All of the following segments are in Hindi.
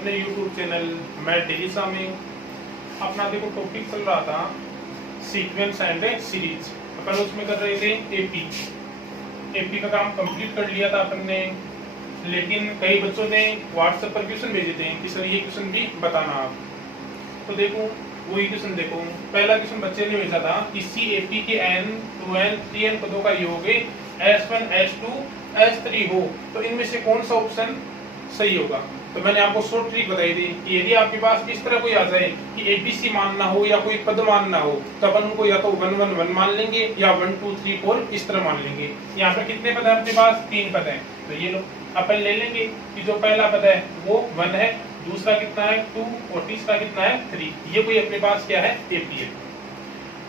अपने YouTube चैनल मैथ डेलीसा में। अपना देखो टॉपिक चल रहा था सीक्वेंस एंड सीरीज। अपन उसमें कर रहे थे एपी का काम कंप्लीट कर लिया था अपन ने, लेकिन कई बच्चों ने व्हाट्सएप पर क्वेश्चन भेजे थे कि सर ये क्वेश्चन भी बताना आप। तो देखो वही क्वेश्चन देखो, पहला क्वेश्चन बच्चे ने भेजा था किसी एपी के n 2n 3n पदों का योग S1 S2 S3 हो तो इनमें से कौन सा ऑप्शन सही होगा। तो मैंने आपको शॉर्ट ट्रिक बताई थी कि यदि आपके पास इस तरह कोई आ जाए कि एबीसी मानना हो या कोई पद मानना हो तो अपन उनको या तो 1 1 1 मान लेंगे या 1 2 3 4 इस तरह मान लेंगे। यहाँ पर कितने पद है आपके पास? 3 पद हैं। तो ये लो अपन ले लेंगे कि जो पहला पद है वो 1 है, दूसरा कितना है 2 और तीसरा कितना है 3। ये कोई अपने पास क्या है? एपी है।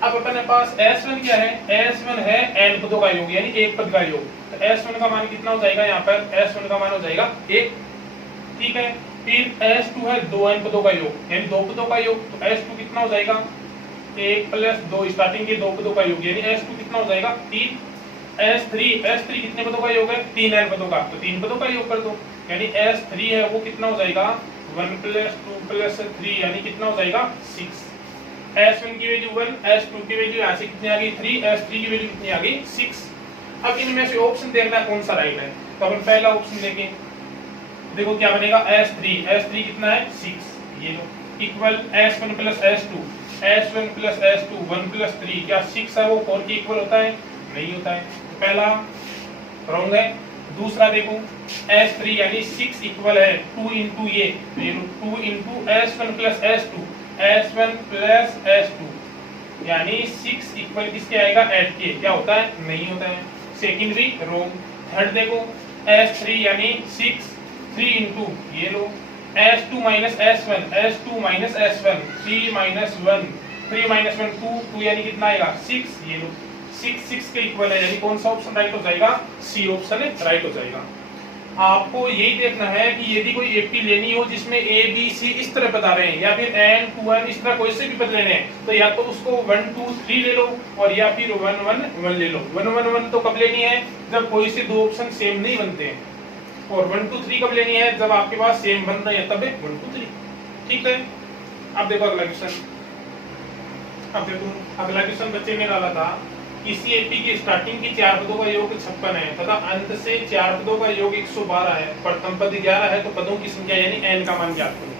अब अपने पास S1 क्या है? S1 है n पदों का योग यानी एक पद का योग। तो S1 का मान कितना हो जाएगा? यहाँ पर S1 का मान हो जाएगा 1, ठीक है। फिर S2 है 2n पदों का योग यानी 2 पदों का योग। तो S2 कितना हो जाएगा? 1 + 2 स्टार्टिंग के 2 पदों का योग यानी S2 कितना हो जाएगा? 3। S3 कितने पदों का योग है? 3n पदों का। तो 3 पदों का योग कर दो यानी S3 है वो कितना हो जाएगा? 1 + 2 + 3 यानी कितना हो जाएगा? 6। S1 की वैल्यू 1, S2 की वैल्यू यहाँ से कितनी आ गई? 3, S3 की वैल्यू कितनी आ गई? 6। अब इनमें से ऑप्शन देखना है कौन सा राइट है। तो अपन पहला ऑप्शन देखें, देखो क्या बनेगा? S3 कितना है? 6। ये लो इक्वल S1 + S2 1 + 3 क्या 6 है वो 4 के इक्वल होता है? नहीं होता है। तो पहला रॉन्ग है। दूसरा देखो S3 यानी 6 इक्वल है 2 × ये, तो ये लो 2 × S1 + S2 यानी 6 इक्वल किसके आएगा? 8 के। क्या होता है? नहीं होता है। सेकंड भी रॉन्ग। थर्ड देखो S3 यानी 6 3 × ये लो S2 - S1 3 - 1 2 यानी कितना आएगा? 6। ये लो 6 के इक्वल है यानी कौन सा ऑप्शन राइट हो जाएगा? सी ऑप्शन राइट हो जाएगा। आपको यही देखना है कि यदि कोई एपी लेनी हो जिसमें ए बी सी इस तरह बता रहे हैं या फिर n 2n इस तरह कोई से भी पद लेने हैं तो या तो उसको 1 2 3 ले लो और या फिर 1 1 1 ले लो। 1 1 1 तो कब लेनी है? जब कोई से दो ऑप्शन सेम नहीं बनते हैं। और 1 2 3 कब लेनी है? जब आपके पास सेम बन रहे हैं तब 1 2 3, ठीक है। अब देखो अगला क्वेश्चन। अब देखो अगला क्वेश्चन बच्चे ने डाला था किसी एपी की स्टार्टिंग की 4 पदों का योग 56 है तथा अंत से 4 पदों का योग 112 है, प्रथम पद 11 है तो पदों की संख्या यानी n का मान ज्ञात करो।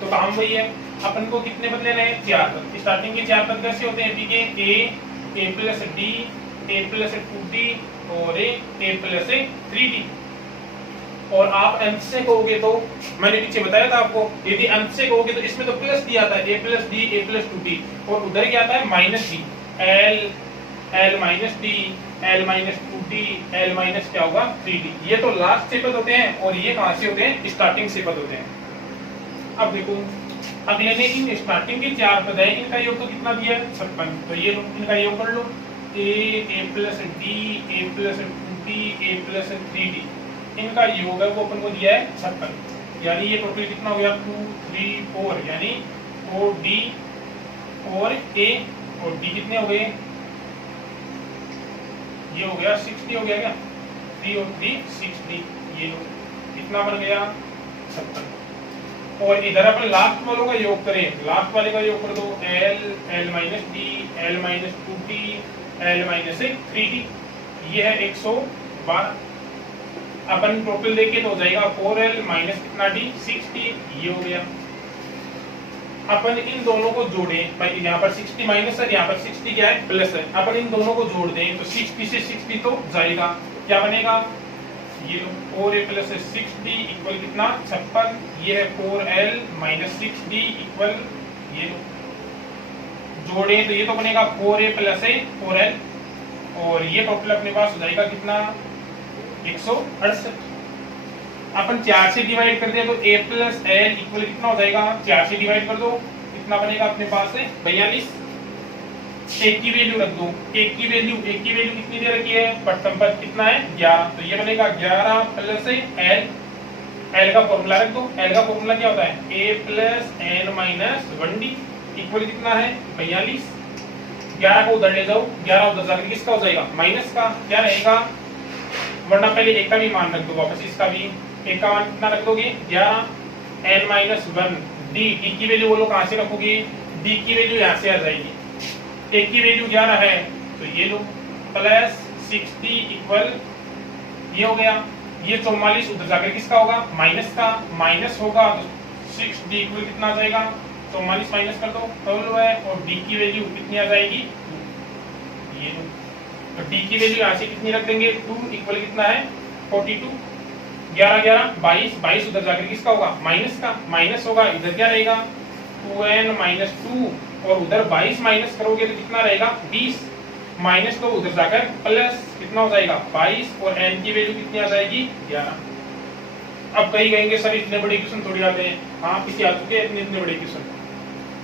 तो काम वही है, अपन को कितने पद लेने हैं? 4 पद। स्टार्टिंग के 4 पद कैसे होते हैं एपी के? a + d a + 2d और a + 3d। और आप अंत से कहोगे तो मैंने पीछे बताया था आपको, यदि अंत से कहोगे तो इसमें तो प्लस दिया था a + d a + 2d और उधर क्या आता है? -d l l - d l - 2d l - क्या होगा? 3d। ये तो लास्ट से पद होते हैं और ये कहां से होते हैं? स्टार्टिंग से पद होते हैं। अब देखो अगले ने इन स्टार्टिंग के 4 पद है, इनका योग तो कितना दिया है? 56। तो ये लो इनका योग कर लो a + d a + 2d a + 3d। इनका योग है वो अपन को दिया है 56 यानी ये टोटल कितना हो गया? 2 3 4 यानी 4d और a और d कितने हो गए? ये हो गया 60 हो गया क्या? 3 और 3 60। ये लो कितना बन गया? 56। और इधर अपन लास्ट वालों का योग करें, लास्ट वाले का योग कर दो l l - d l - 2d l - 3d। ये है 112। अपन टोटल देखे तो हो जाएगा 4l - कितना d 60। ये हो गया। अपन इन दोनों को जोड़ें, भाई यहाँ पर 60 माइनस है, यहाँ पर 60 क्या है? प्लस है। अपन इन दोनों को जोड़ दें तो 60 से 60 तो जाएगा, क्या बनेगा? ये 4a + 6d इक्वल कितना? 56। ये है 4l - 6d इक्वल ये जोड़ें तो ये तो बनेगा 4a + 4l और ये टोटल अपने पास हो जाएगा कितना? 168। अपन 4 से डिवाइड कर दिया तो a + l इक्वल कितना हो जाएगा? 4 से डिवाइड कर दो कितना बनेगा अपने पास है? 42। एक की वैल्यू रख दो, एक की वैल्यू कितनी दे रखी है? प्रथम पद कितना है? 11। तो ये बनेगा 11 + l का फॉर्मूला रख दो। l का फॉर्मूला क्या होता है? a + n - 1d इक्वल कितना है? 42। 11 को उधर ले जाओ, 11 उधर जाकर किसका हो जाएगा? माइनस का। क्या रहेगा? वरना पहले एक का भी मान रख दो वापस, इसका भी एक का मान कितना रख दोगे? 11 n माइनस 1 d, d की वैल्यू बोलो कहां से रखोगे, d की वैल्यू यहां से आ जाएगी, a की वैल्यू 11 है तो ये लो, प्लस 60 इक्वल ये हो गया, ये 44 उधर जाकर किसका होगा, माइनस का, माइनस होगा तो 6d इक्वल कितना आ जाएगा, 44 माइनस कर दो 12 है, और d की वैल्यू कितनी आ जाएगी 2, ये लो, तो d की वैल्यू यहाँ से कितनी रख देंगे, 2 इक्वल कितना है 42, 11 11 22, 22 उधर जाकर किसका होगा, माइनस का, माइनस होगा इधर क्या रहेगा 2n माइनस 2, और उधर 22 माइनस करोगे तो कितना रहेगा 20, माइनस तो उधर जाकर प्लस कितना हो जाएगा 22, और n की वैल्यू कितनी आ जाएगी 11। अब कहीं कहेंगे सर इतने बड़े क्वेश्चन थोड़ी आते हैं, हाँ पीछे आ चुके हैं इतने बड़े क्वेश्चन,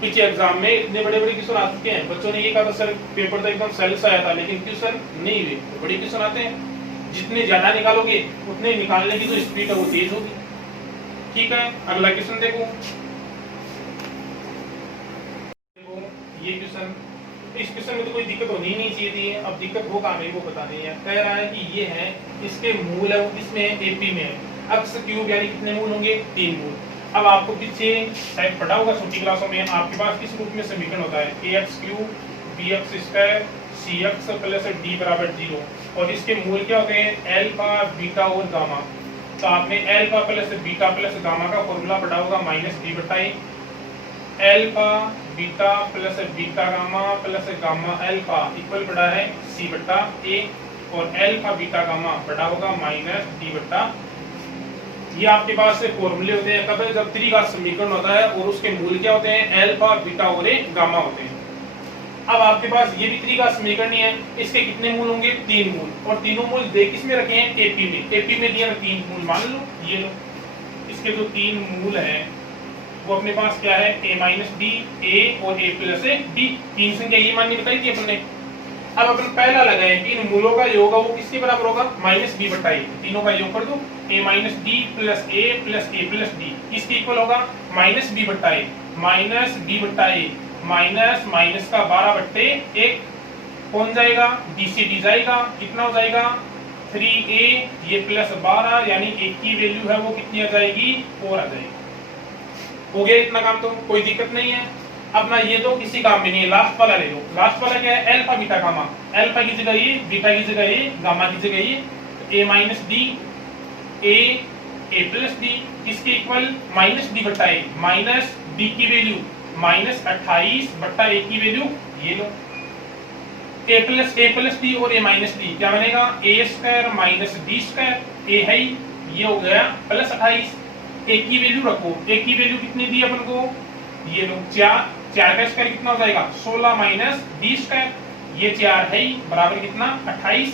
पीछे एग्जाम में इतने बड़े बड़े क्वेश्चन आ चुके हैं, बच्चों ने ये कहा था सर पेपर तो एकदम सेल्स आया था लेकिन क्वेश्चन नहीं हुए, तो बड़े क्वेश्चन आते हैं, जितने ज्यादा निकालोगे उतने निकालने की जो स्पीड है वो तेज होगी। ठीक है, अगला क्वेश्चन देखो, ये क्वेश्चन, इस क्वेश्चन में तो कोई दिक्कत होनी ही नहीं चाहिए थी, अब दिक्कत हो कहां गई वो बता नहीं है, कह रहा है कि ये है, इसके मूल है वो किसमें है, एपी में है, अक्स क्यूब यानी कितने मूल होंगे 3 मूल। अब आपको पीछे शायद पढ़ा होगा छोटी क्लासों में, आपके पास किस रूप में समीकरण होता है, ax cube bx square cx plus d बराबर 0, और इसके मूल क्या होते हैं, अल्फा बीटा और गामा, तो आपने alpha plus beta plus gamma का फॉर्मूला पढ़ा होगा माइनस b बटा a, alpha beta plus beta gamma plus gamma alpha equal पड़ा है c बटा a, और अल्फा बीटा गामा पड़ा होगा माइनस d बटा, ये आपके पास से फॉर्मूले होते हैं कब, जब त्रिघात समीकरण होता है और उसके मूल क्या होते हैं, अल्फा बीटा और गामा होते हैं। अब आपके पास ये भी त्रिघात समीकरण ही है, इसके कितने मूल होंगे 3 मूल, और तीनों मूल दे किसमें रखे हैं, एपी में, एपी में दिया 3 मूल मान लो, ये लो, इसके जो 3 मूल हैं वो अपने पास क्या है, a माइनस डी, a और a प्लस डी, 3 संख्या ये माननी बताई थी अपने। अब अपन पहला लगाए कि इन मूलों का योग वो किसके बराबर होगा, माइनस b बटा a, तीनों का योग कर दो, a minus D plus a plus D, किसके इक्वल होगा, माइनस b बटा a, माइनस b बटा a, माइनस माइनस का 12 बट्टे 1, कौन जाएगा, d से d जाएगा, कितना हो जाएगा 3a, ये प्लस 12 यानी a की वैल्यू है वो कितनी आ जाएगी 4 आ जाएगी। हो गया इतना काम, तो कोई दिक्कत नहीं है। अब ना ये तो किसी काम में नहीं है, लास्ट वाला ले लो, लास्ट वाला क्या है, अल्फा बीटा गामा, अल्फा की जगह ये, बीटा की जगह ये, गामा की जगह ये, a minus D, a plus D, किसके इक्वल, माइनस डी बट्टा a, माइनस डी की वैल्यू माइनस 28 बट्टा a की वैल्यू ये लो, a प्लस डी और a माइनस डी क्या बनेगा, a square minus D square, a है ये हो गया प्लस 28, a की वैल्यू रखो, a की वैल्यू कितनी दी अपन को, ये लो 4 का स्क्वायर कितना हो जाएगा 16 माइनस डी स्क्वायर, ये 4 है बराबर कितना 28,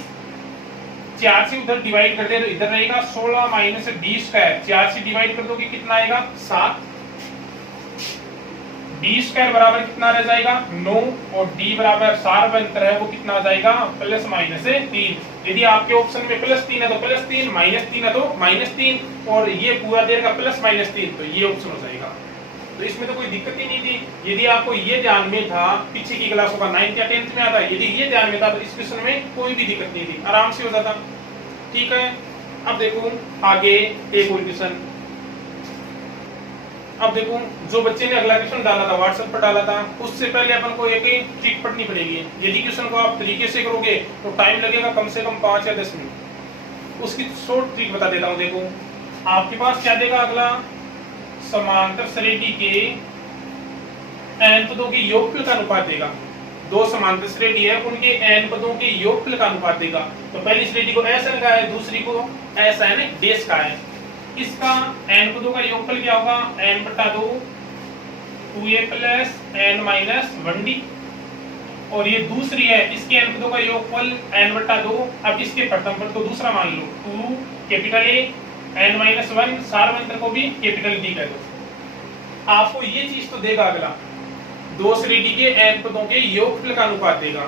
4 से उधर डिवाइड कर दे तो इधर रहेगा 16 माइनस डी स्क्वायर, 4 से डिवाइड कर दोगे कितना आएगा 7, डी स्क्वायर बराबर कितना रह जाएगा 9, और डी बराबर सार्वंतर है वो कितना आ जाएगा प्लस माइनस 3। यदि आपके ऑप्शन में प्लस 3 है तो प्लस 3, माइनस 3 है तो माइनस 3, और ये पूरा देगा प्लस माइनस 3, तो ये ऑप्शन हो जाएगा। तो इसमें तो कोई दिक्कत ही नहीं थी। यदि आपको ये ध्यान में था, पीछे की क्लासों का 9th या 10th में आता, यदि ये ध्यान में था तो इस क्वेश्चन में कोई भी दिक्कत नहीं थी, आराम से हो जाता। ठीक है, अब देखो आगे एक और क्वेश्चन। अब देखो जो बच्चे ने अगला क्वेश्चन डाला था, व्हाट्सएप पर डाला था, उससे पहले अपन को एक ट्रिक पढ़नी पड़ेगी। यदि क्वेश्चन को आप तरीके से करोगे तो टाइम लगेगा कम से कम 5 या 10 मिनट। उसकी शॉर्ट ट्रिक बता देता हूँ। देखो आपके पास क्या देगा, अगला समांतर श्रेणी के n पदों के योगफल का अनुपात देगा। दो समांतर श्रेणी है, उनके n पदों के योगफल का अनुपात देगा। तो पहली श्रेणी को SN का है, दूसरी को SN डेश का है। इसका n पदों का योगफल क्या होगा, n बटा 2 2a plus n minus 1d, और ये दूसरी है, इसके n पदों का योगफल n बटा 2। अब इसके प्रथम पद को दूसरा मान लो, 2 कैपिटल A n माइनस 1, सार्वंतर को भी कैपिटल D कर दो। आपको ये चीज तो देगा, अगला दो श्रेणी के n पदों के योगफल का अनुपात देगा।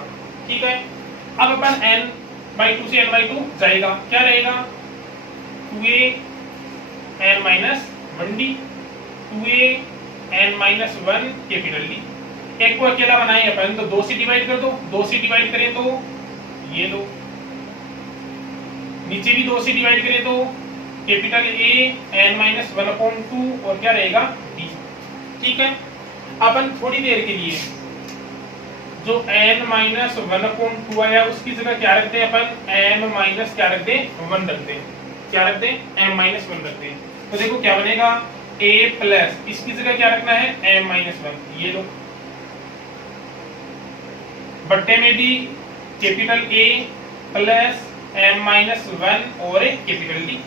ठीक है, अब अपन n/2 से n/2 जाएगा, क्या रहेगा 2a n minus 1d, 2a n minus 1 capital D। एक को अकेला बनाए अपन तो 2 से डिवाइड कर दो, 2 से डिवाइड करें तो ये लो, नीचे भी 2 से डिवाइड करें तो कैपिटल ए n माइनस 1/2 और क्या रहेगा b। ठीक है, अपन थोड़ी देर के लिए जो n माइनस 1/2 आया उसकी जगह क्या रखते हैं अपन m माइनस क्या रख दे 1 रख दे, क्या रख दे m माइनस 1 रख दे। तो देखो क्या बनेगा a प्लस इसकी जगह क्या रखना है m माइनस 1, ये लो बट्टे में भी capital A plus m minus 1 और कैपिटल D।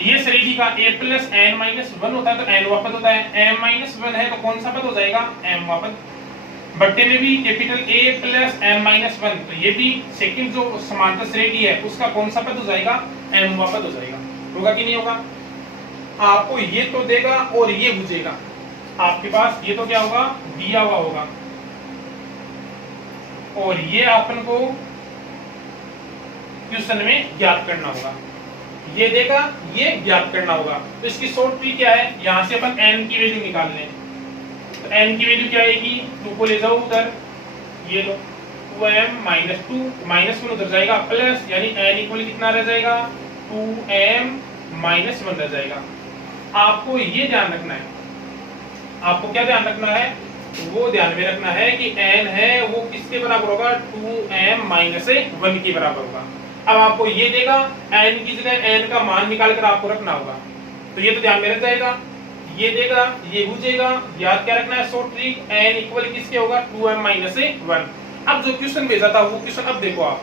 ये सरीडी का a प्लस n माइनस 1 होता है तो n वापस होता है, m माइनस 1 है तो कौन सा पद हो जाएगा m वापस। बट्टे में भी capital A plus m minus 1 तो ये भी सेकंड जो समांतर श्रेणी है उसका कौन सा पद हो जाएगा m वापस हो जाएगा। होगा कि नहीं होगा? आपको ये तो देगा और ये पूछेगा, आपके पास ये तो क्या होगा दिया हुआ होगा और ये अपन को क्वेश्चन में ज्ञात करना होगा, ये देगा ये ज्ञात करना होगा। तो इसकी शॉर्ट ट्रिक क्या है, यहां से अपन n की वैल्यू निकाल लें। तो n की वैल्यू क्या आएगी 2 को ले जाओ उधर, ये लो 2m माइनस 2 माइनस 1 उधर जाएगा प्लस यानी n इक्वल कितना रह जाएगा 2m माइनस 1 रह जाएगा। आपको ये ध्यान रखना है, आपको क्या ध्यान रखना है, वो ध्यान में रखना है कि n है वो किसके बराबर होगा 2m माइनस 1 के बराबर होगा। अब आपको ये देगा n की जगह n का मान निकाल कर आपको रखना होगा, तो ये तो ध्यान में रख जाएगा, ये देगा ये पूछेगा, याद क्या रखना है शॉर्ट ट्रिक n इक्वल किसके होगा 2m माइनस 1। अब जो क्वेश्चन भेजा था वो क्वेश्चन अब देखो आप,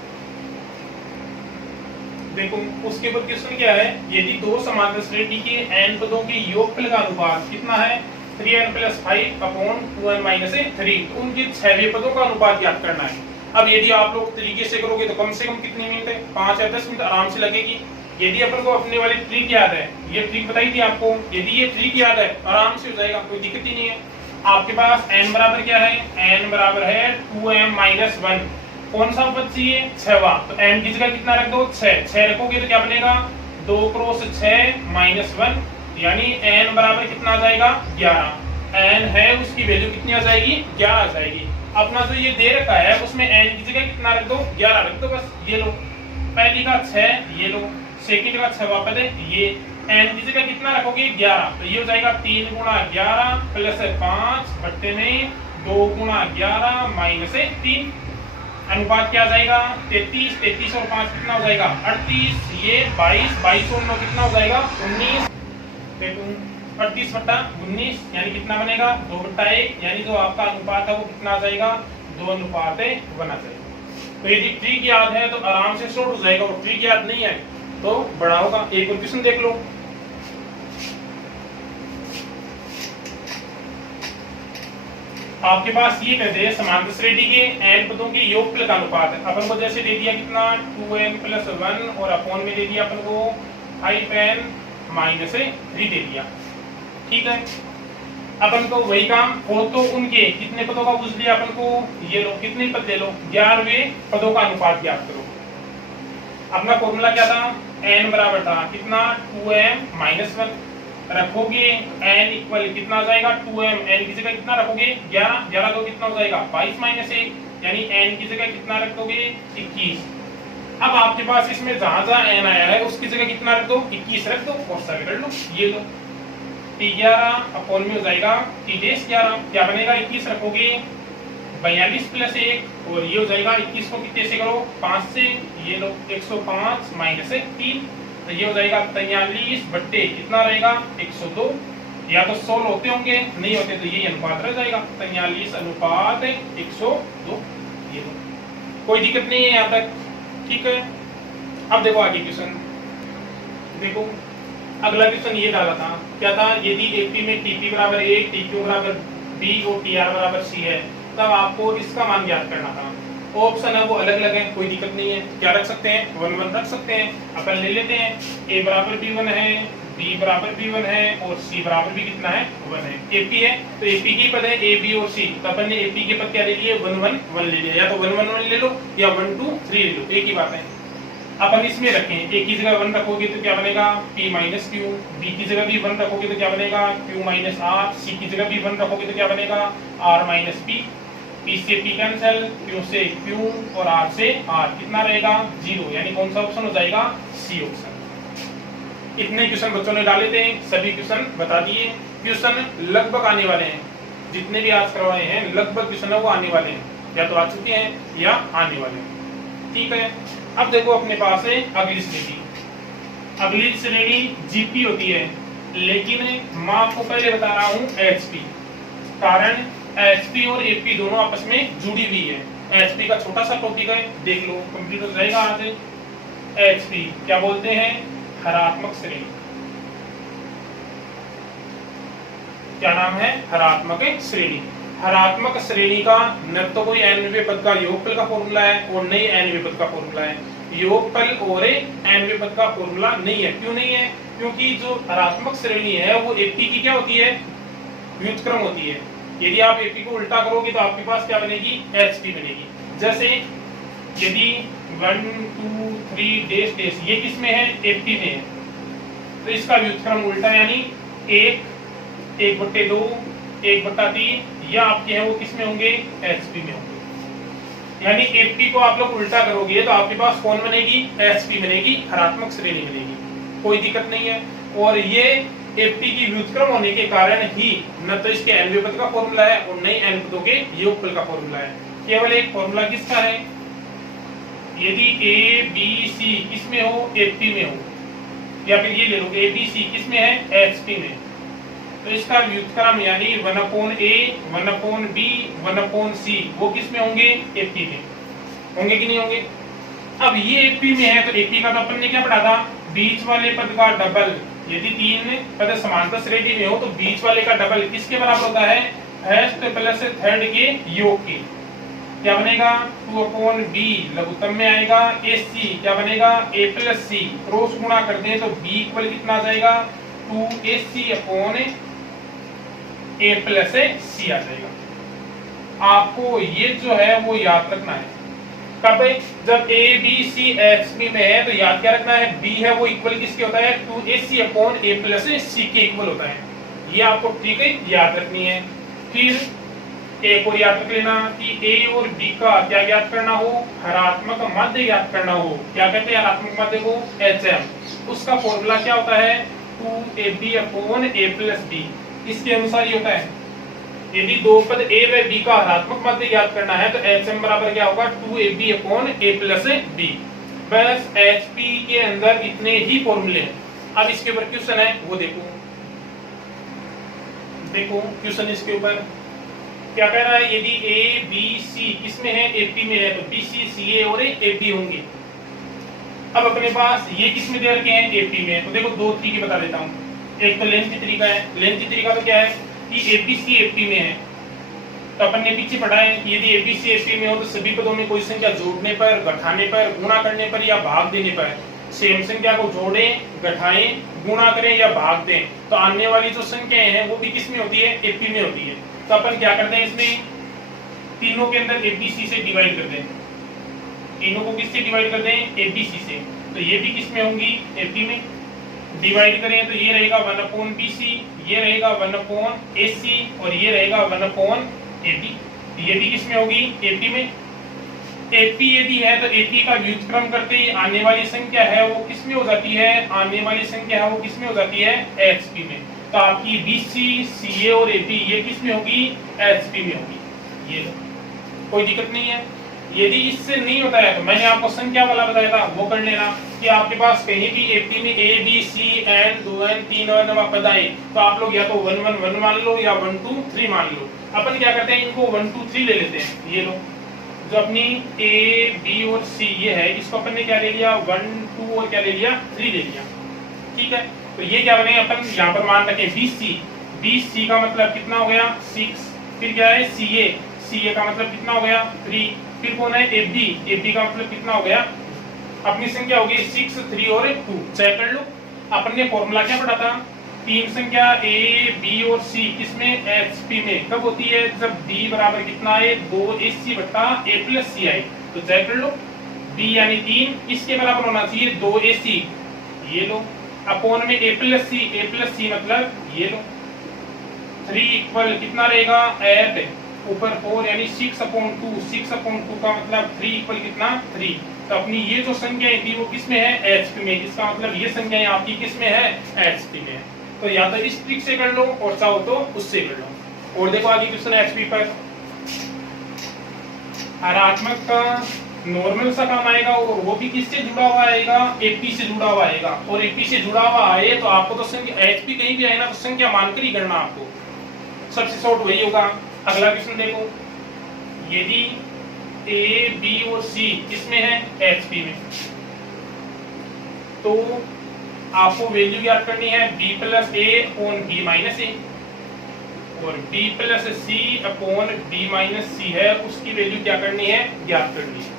देखो उसके ऊपर क्वेश्चन क्या है, यदि दो समांतर श्रेणी के n पदों के योगफल का अनुपात कितना है 3n plus 5 upon 2n minus 3, तो उनके 6वें पदों का अनुपात ज्ञात करना है। अब यदि आप लोग तरीके से करोगे तो कम से कम कितने मिनट है 5 या 10 मिनट आराम से लगेगी। यदि अपन को अपने वाली ट्रिक याद है, ये ट्रिक बताई थी आपको, यदि ये ट्रिक याद है आराम से हो जाएगा, कोई दिक्कत ही नहीं है। आपके पास n बराबर क्या है, n बराबर है 2m माइनस 1, कौन सा पद चाहिए 6वां, तो n की जगह कितना रख दो 6 रखोगे तो क्या बनेगा 2 क्रॉस 6 माइनस 1 यानी n बराबर कितना आ जाएगा 11। n है उसकी वैल्यू कितनी आ जाएगी 11 आ जाएगी। अपना जो ये दे रखा है उसमें n की जगह कितना रख दो 11 रख दो बस, ये लो पहली का 6 ये लो, सेकंड का 6वां पद है ये, n की जगह कितना रखोगे 11 तो ये हो जाएगा 3 गुणा 11 प्लस 5 बट्टे में 2 गुणा 11 माइनस 3, अनुपात क्या आ जाएगा 33, 33 और 5 कितना हो जाएगा 38, ये 22, 22 और 9 कितना हो जाएगा 19, देखो 38/19 यानी कितना बनेगा 2/1 यानी जो आपका अनुपात है वो कितना आ जाएगा 2:1 आ जाएगा। तो यदि ट्रिक याद है तो आराम से शॉर्ट हो जाएगा और ट्रिक याद नहीं है तो बड़ा होगा। एक और क्वेश्चन देख लो, आपके पास ये कहते हैं समांतर श्रेणी के n पदों के योगफल का अनुपात है। अपन को जैसे दे दिया कितना 2n प्लस 1 और अपॉन में दे दिया अपन को 5n माइनस 3 दे दिया, ठीक है। अपन को वही काम हो तो उनके कितने पदों का पूछ लिया अपन को, ये लो कितने पद ले लो 11वें पदों का अनुपात ज्ञात करो। अपना फॉर्मूला क्या था n बराबर था कितना 2m माइनस 1, रखोगे n इक्वल कितना आ जाएगा 2m, n की जगह कितना रखोगे 11, 11 तो कितना हो जाएगा 22 माइनस 1 यानी n की जगह कितना रख दोगे 21। अब आपके पास इसमें जहां जहां n आया है उसकी जगह कितना रख दो 21 रख दो और सरल कर लो, ये लो t11 अपॉन में हो जाएगा t11 क्या बनेगा 21 रखोगे 42 प्लस 1 और ये हो जाएगा 21 को कितने से करो 5 से, ये लो 105 माइनस 3 तो ये हो जाएगा 43 बट्टे कितना रहेगा 102, या तो 16 होते होंगे नहीं होते तो ये अनुपात रह जाएगा 43 अनुपात 102, ये लो कोई दिक्कत नहीं है यहाँ तक, ठीक है। अब देखो आगे क्वेश्चन, देखो अगला क्वेश्चन ये डाला था क्या था, यदि एपी में टीपी बराबर 1 टीक्यू बराबर बी और टीआर बराबर सी है तब आपको इसका मान ज्ञात करना था। ऑप्शन है वो अलग अलग है, कोई दिक्कत नहीं है, क्या रख सकते हैं 1 1 रख सकते हैं। अपन ले लेते हैं a बराबर b1 है, b बराबर b1 है और c बराबर भी कितना है 1 है। ap है तो ap के पद है a b और c, तो अपन ने ap के पद क्या ले लिए 1 1 1 ले लिया, या तो 1 1 1 ले लो या 1 2 3 ले लो, एक ही बात है। अपन इसमें रखें a की जगह 1 रखोगे तो क्या बनेगा p माइनस q, b की जगह भी 1 रखोगे तो क्या बनेगा q माइनस r, c की जगह भी 1 रखोगे तो क्या बनेगा r माइनस p, p से p कैंसिल, q से q और r से r, कितना रहेगा 0 यानी कौन सा ऑप्शन हो जाएगा c ऑप्शन। इतने क्वेश्चन बच्चों ने डाले थे, सभी क्वेश्चन बता दिए। क्वेश्चन लगभग आने वाले हैं, जितने भी आज करवाए हैं लगभग क्वेश्चन है वो आने वाले हैं, या तो आ चुके हैं या आने वाले हैं। ठीक है, अब देखो अपने पास है अगली श्रेणी। अगली श्रेणी जीपी होती है, लेकिन मैं आपको पहले बता रहा हूं एचपी, कारण एचपी और एपी दोनों आपस में जुड़ी हुई है। एचपी का छोटा सा टॉपिक है, देख लो कंप्लीट हो जाएगा आज। एचपी क्या बोलते हैं? हरात्मक श्रेणी। क्या नाम है? हरात्मक श्रेणी। हरात्मक श्रेणी का न तो कोई एनवे पद का योगफल का फॉर्मूला है और नहीं एनवे पद का फॉर्मूला है। योगफल और एनवे पद का फॉर्मूला नहीं है। क्यों नहीं है? क्योंकि जो हरात्मक श्रेणी है वो एपी की क्या होती है? व्युत्क्रम होती है। यदि आप एपी को उल्टा करोगे तो आपके पास क्या बनेगी? एचपी बनेगी। जैसे यदि 1 2 3 डैश डैश ये किस में है? एपी में है, तो इसका व्युत्क्रम उल्टा यानी 1 1/2 1/3 या आपके हैं वो किस में होंगे? एचपी में होंगे। यानी एपी को आप लोग उल्टा करोगे तो आपके पास कौन बनेगी? एचपी बनेगी, हरात्मक श्रेणी बनेगी, कोई दिक्कत नहीं है। और ये एपी की व्युत्क्रम होने के कारण ही न तो इसके एनवे पद का फॉर्मूला है और न ही एन पदों के योगफल का फॉर्मूला है। केवल एक फॉर्मूला किसका है? यदि ए बी सी किस में हो? एपी में हो, या फिर ये ले लो ए बी सी किस में है? एचपी में, तो इसका व्युत्क्रम यानी 1/a 1/b 1/c वो किस में होंगे? एपी में होंगे कि नहीं होंगे? अब ये एपी में है तो एपी का तो अपन ने क्या पढ़ा था? बीच वाले पद का डबल। यदि 3 पद समांतर श्रेणी में हो तो बीच वाले का डबल किसके बराबर होता है? फर्स्ट प्लस थर्ड के योग के। क्या बनेगा? 2/b लघुत्तम में आएगा। ac क्या बनेगा? a + c क्रॉस गुणा करते हैं तो b इक्वल कितना आ जाएगा? 2ac/a + c आ जाएगा। आपको ये जो है वो याद रखना है। कब? जब a b c एचपी में है तो याद क्या रखना है? b है वो इक्वल किसके होता है? 2ac/a + c के इक्वल होता है। ये आपको ठीक है याद रखनी है। फिर एक और याद रख लेना कि a और b का क्या ज्ञात करना हो? हरात्मक माध्य ज्ञात करना हो। क्या कहते हैं हरात्मक माध्य को? HM। उसका फॉर्मूला क्या होता है? 2ab/a + b। इसके अनुसार ही होता है। यदि दो पद a व b का हरात्मक माध्य ज्ञात करना है तो HM बराबर क्या होगा? 2ab/a + b। बस HP के अंदर इतने ही फॉर्मूले हैं। अब इसके ऊपर क्वेश्चन है वो देखो क्वेश्चन इसके ऊपर क्या कह रहा है? यदि A B C किसमें है? AP में है, तो BC CA और AB होंगे। अब अपने पास ये किस में दे रखे हैं? AP में। तो देखो दो तरीके बता देता हूँ। एक तो लेंथ की तरीका है। लेंथ की तरीका तो क्या है कि ABC AP में है, तो अपन ने पीछे पढ़ा है कि यदि ABC AP में हो तो सभी पदों में कोई संख्या जोड़ने पर, घटाने पर, गुणा करने पर या भाग देने पर सेम संख्या को जोड़ें, घटाएं, गुणा करें या भाग दें तो आने वाली जो संख्याएं हैं वो भी किस में होती है? AP में होती है। तो अपन क्या करते हैं इसमें? तीनों के अंदर ABC से डिवाइड कर दें। तीनों को किससे डिवाइड कर दें? ABC से। तो ये भी किस में होंगी? AP में। डिवाइड करें तो ये रहेगा 1/BC, ये रहेगा 1/AC और ये रहेगा 1/AB। ये भी किस में होगी? AP में। AP यदि है तो AP का व्युत्क्रम करते ही आने वाली संख्या है वो किस में हो जाती है? आने वाली संख्या है वो किस में हो जाती है? HP में। तो आपकी BC CA और AP ये किस में होगी? HP में होगी। ये कोई दिक्कत नहीं है। यदि इससे नहीं होता है तो मैंने आपको संख्या वाला बताया था वो कर लेना कि आपके पास कहीं भी AP में A B C N 2N 3N पद आए तो आप लोग या तो 1 1 1 मान लो या 1 2 3 मान लो। अपन क्या करते हैं? इनको 1 2 3 ले लेते हैं। ये लो जो अपनी A B और C ये है, इसको अपन ने क्या ले लिया? 1 2 और क्या ले लिया? 3 ले लिया। ठीक है, तो ये क्या बने? अपन यहाँ पर मान रखे BC का मतलब कितना हो गया? 6। फिर क्या है? CA का मतलब कितना हो गया? 3। फिर कौन है? AB का मतलब कितना हो गया? अपनी संख्या होगी 6 3 और 2। चेक कर लो। अपन ने फॉर्मूला क्या पढ़ा था? तीन संख्या A B और C किसमें? HP में। कब होती है? जब B बराबर कितना है? 2AC/A + C आए। तो चेक कर लो B यानी 3 इसके बराबर होना चाहिए 2AC। ये लो अपॉन में A + C मतलब ये लो 3 इक्वल कितना रहेगा? 8 ऊपर 4 यानी 6/2। 6/2 का मतलब 3 इक्वल कितना? 3। तो अपनी ये जो संख्याएं थी वो किस में है, एचपी में। इसका मतलब ये संख्याएं आपकी किस में है, एचपी में। तो या तो इस ट्रिक से कर लो और चाहो तो उससे कर लो। और देखो आगे क्वेश्चन एचपी पर हरात्मक का नॉर्मल सा काम आएगा और वो भी किससे जुड़ा हुआ आएगा, एपी से जुड़ा हुआ आएगा। और एपी से जुड़ा हुआ आए तो आपको तो संख्या एचपी कहीं भी आए ना तो संख्या मानकर ही करना आपको, सबसे शॉर्ट वही होगा। अगला क्वेश्चन देखो, यदि ए बी और सी किसमें है, एचपी में, तो आपको वैल्यू ज्ञात करनी है b प्लस ए अपॉन b माइनस ए, और b प्लस सी अपॉन b माइनस सी है, उसकी वैल्यू क्या करनी है, ज्ञात करनी है।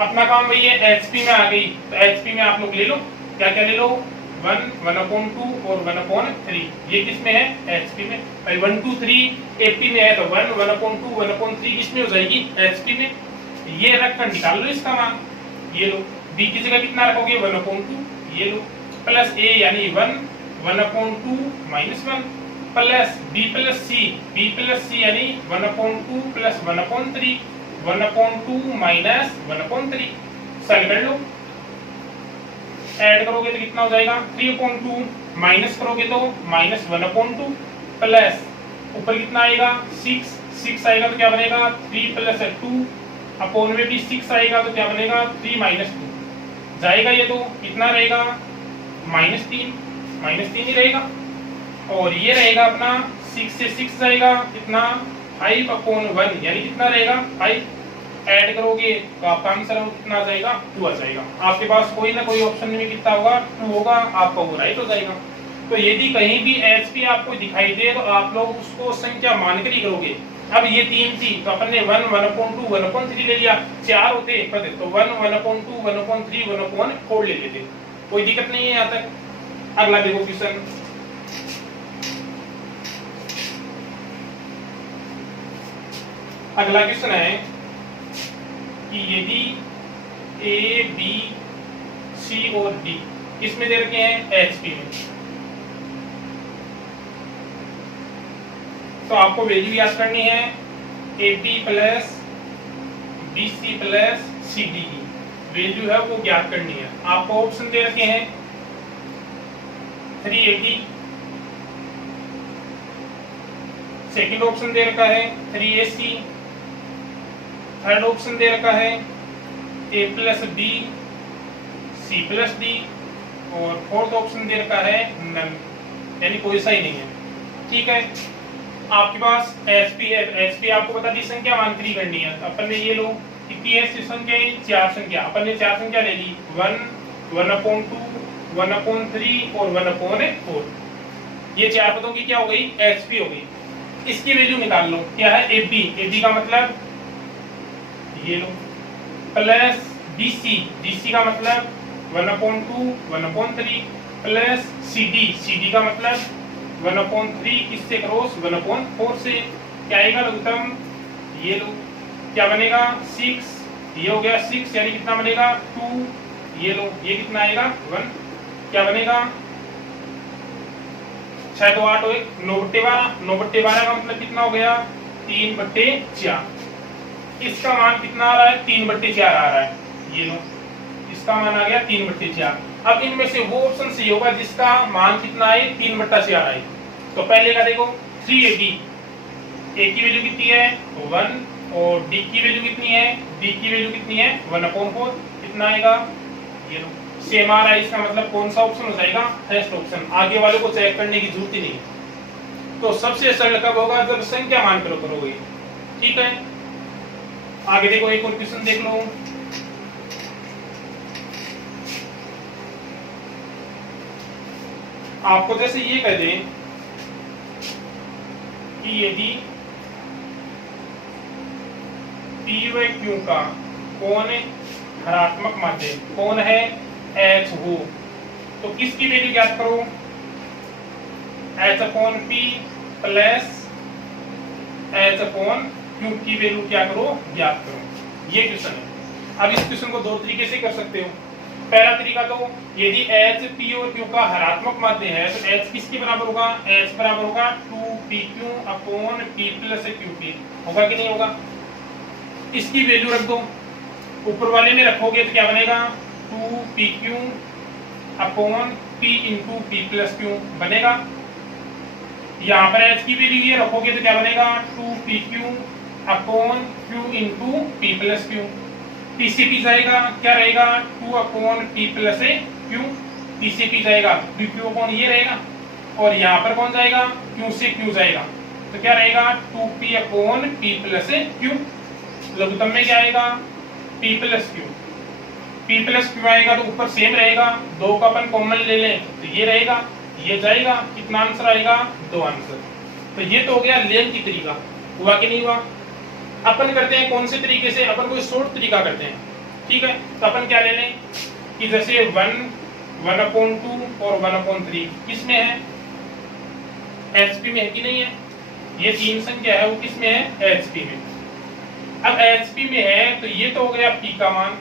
अपना काम वही है, एचपी में आ गई तो एचपी में आप लोग ले लो, क्या क्या ले लो, 1, 1/2 और 1/3। ये किस में है, एचपी में। भाई 1, 2, 3 एपी में है तो 1, 1/2, 1/3 किसमें हो जाएगी, एचपी में। ये रखकर निकाल लो इसका मान, ये लो। b की जगह कितना रखोगे, 1/2, ये लो, प्लस a यानी 1, 1/2 minus 1, plus b plus c यानी 1/2 प्लस 1/3, 1/2 माइनस 1/3। सॉल्व कर लो, ऐड करोगे तो कितना हो जाएगा, 3/2, माइनस करोगे तो माइनस 1/2, प्लस ऊपर कितना आएगा, 6 आएगा तो क्या बनेगा, 3 प्लस 2, अपॉन में भी 6 आएगा तो क्या बनेगा, 3 माइनस 2 जाएगा, ये तो कितना रहेगा, -3 ही रहेगा। और ये रहेगा अपना 6 से 6 जाएगा कितना, 5/1 यानी कितना रहेगा, 5। ऐड करोगे तो आपका आंसर कितना आ जाएगा, 2 आ जाएगा। आपके पास कोई ना कोई ऑप्शन में कितना होगा, 2 होगा, आपका वो राइट हो जाएगा। तो यदि कहीं भी एचपी आपको दिखाई दे तो आप लोग उसको संख्या मानकर ही करोगे। अब ये 3 थी तो अपन ने 1, 1/2, 1/3 ले लिया, 4 होते तो 1, 1/2, 1/3, 1/4 ले लेते, कोई दिक्कत नहीं है यहाँ तक। अगला देखो क्वेश्चन, अगला क्वेश्चन है कि यदि ए बी सी और डी किसमें दे रखे हैं, एचपी में, तो आपको वैल्यू याद करनी है A B plus B C plus C D की वैल्यू है वो ज्ञात करनी है। आपको ऑप्शन दे रखे हैं 380, सेकंड ऑप्शन दे रखा है 380, थर्ड ऑप्शन दे रखा है a plus B C plus D, और फोर्थ ऑप्शन दे रखा है नल, यानी कोई सा ही नहीं है। ठीक है, आपके पास एचपी है, एचपी आपको बता दी संख्या मानकरी करनी है। अपन ने ये लो कितनी है संख्या, 4 संख्या, अपन ने 4 संख्या ले ली, 1, 1/2, 1/3 और 1/4। ये 4 पदों की क्या हो गई, एचपी हो गई। इसकी वैल्यू निकाल लो, क्या है, एबी, एबी का मतलब ये लो, प्लस बीसी, बीसी का मतलब 1/2, 1/3, प्लस सीडी, सीडी का मतलब 1/3 किससे क्रॉस, 1/4 से। क्या आएगा लघुत्तम, ये लो, क्या बनेगा, 6, ये हो गया 6 यानी कितना बनेगा, 2, ये लो, ये कितना आएगा, 1, क्या बनेगा, 6 2 8 9/12, 9/12 का मतलब कितना हो गया, 3/4। इसका मान कितना आ रहा है, 3/4 आ रहा है, ये लो, इसका मान आ गया 3/4। अब इनमें से वो ऑप्शन सही होगा जिसका मान कितना है, 3/4 आए। तो पहले का देखो 380, ए की वैल्यू कितनी है, 1, और डी की वैल्यू कितनी है, डी की वैल्यू कितनी है, 1/4, कितना आएगा, ये लो, सेम आ रहा है। इसका मतलब कौन सा ऑप्शन हो जाएगा, फर्स्ट ऑप्शन। आगे वाले को चेक करने की जरूरत ही नहीं। तो सबसे सरल कब होगा, जब संख्या मान कर करोगे। ठीक है, आगे देखो एक और क्वेश्चन देख लो, आपको जैसे ये कह दें कि यदि P व Q का कोण धनात्मक माध्यम कौन है, H हो, तो किसकी वैल्यू ज्ञात करो, H/P प्लस H/Q की वैल्यू क्या करो, ज्ञात करो। ये क्वेश्चन है। अब इस क्वेश्चन को दो तरीके से कर सकते हो। पहला तरीका तो यदि H, P और Q का हरात्मक माध्य है तो H किसके बराबर होगा, H बराबर होगा 2PQ upon P plus QP, होगा कि नहीं होगा। इसकी वैल्यू रख दो, ऊपर वाले में रखोगे तो क्या बनेगा 2pq upon p into P plus Q बनेगा। यहाँ पर h की वैल्यू ये रखोगे तो क्या बनेगा 2pq upon q into P plus Q. p से p जाएगा क्या रहेगा 2 upon p plus q, p से p जाएगा q अपॉन ये रहेगा और यहाँ पर कौन जाएगा q से q जाएगा तो क्या रहेगा 2p upon p plus q। लघुत्तम में क्या आएगा p plus q, p plus q आएगा तो ऊपर सेम रहेगा, 2 का अपन कॉमन ले लें तो ये रहेगा, ये जाएगा, कितना आंसर आएगा 2 आंसर। तो ये तो हो गया लेन की तरीका, हुआ कि नहीं हुआ। अपन करते हैं कौन से तरीके से, अपन कोई शॉर्ट तरीका करते हैं, ठीक है। तो अपन क्या ले लें कि जैसे 1/2 और 1/3 किस में है HP में है कि नहीं है, ये 3 संख्या है वो किस में है HP में। अब HP में है तो ये तो हो गया P का मान,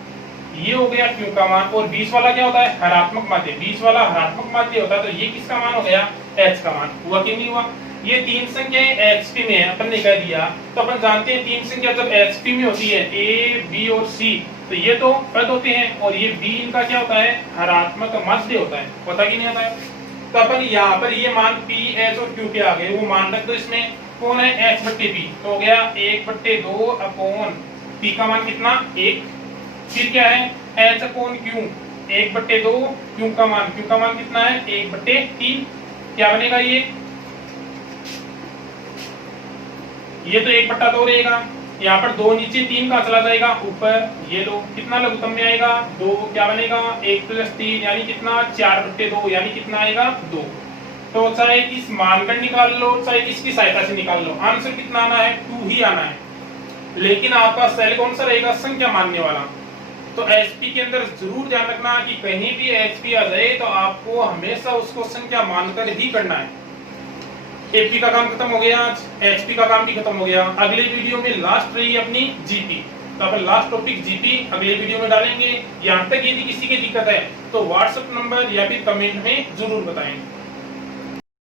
ये हो गया Q का मान और 20 वाला क्या होता है हरात्मक माध्य, 20 वाला हरात्मक माध्य होता है तो ये किसका मान हो गया H का मान। हुआ कि नहीं हुआ। ये 3 संख्याएं HP में है अपन ने कह दिया तो अपन जानते हैं 3 संख्या जब HP में होती है A B और C तो ये तो पद होते हैं और ये B इनका क्या होता है हरात्मक माध्य होता है, पता कि नहीं होता है। तो अपन यहाँ पर ये मान P H और Q के आ गए वो मान रख दो, इसमें कौन है H बट्टे P तो हो गया 1/2 अपॉन P का मान कितना 1, फिर क्या है H अपॉन Q 1/2, Q का मान कितना है 1/3, क्या बनेगा ये तो 1/2 रहेगा, यहाँ पर 2 नीचे 3 का चला जाएगा ऊपर, ये लो कितना लघुत्तम में आएगा 2, क्या बनेगा 1 + 3 यानी कितना 4/2 यानी कितना आएगा 2। तो चाहे इस मानदंड निकाल लो चाहे इसकी सहायता से निकाल लो, आंसर कितना आना है 2 ही आना है। लेकिन आपका सेल कौन सा रहेगा संख्या मानने वाला। तो HP के अंदर जरूर ध्यान रखना कि कहीं भी HP आ जाए तो आपको हमेशा उसको संख्या मानकर ही करना है। AP का काम खत्म हो गया, आज HP का काम भी खत्म हो गया। अगले वीडियो में लास्ट रही अपनी GP, तो अपन लास्ट टॉपिक GP अगले वीडियो में डालेंगे। यहाँ तक यदि किसी की दिक्कत है तो व्हाट्सएप नंबर या फिर कमेंट में जरूर बताएं।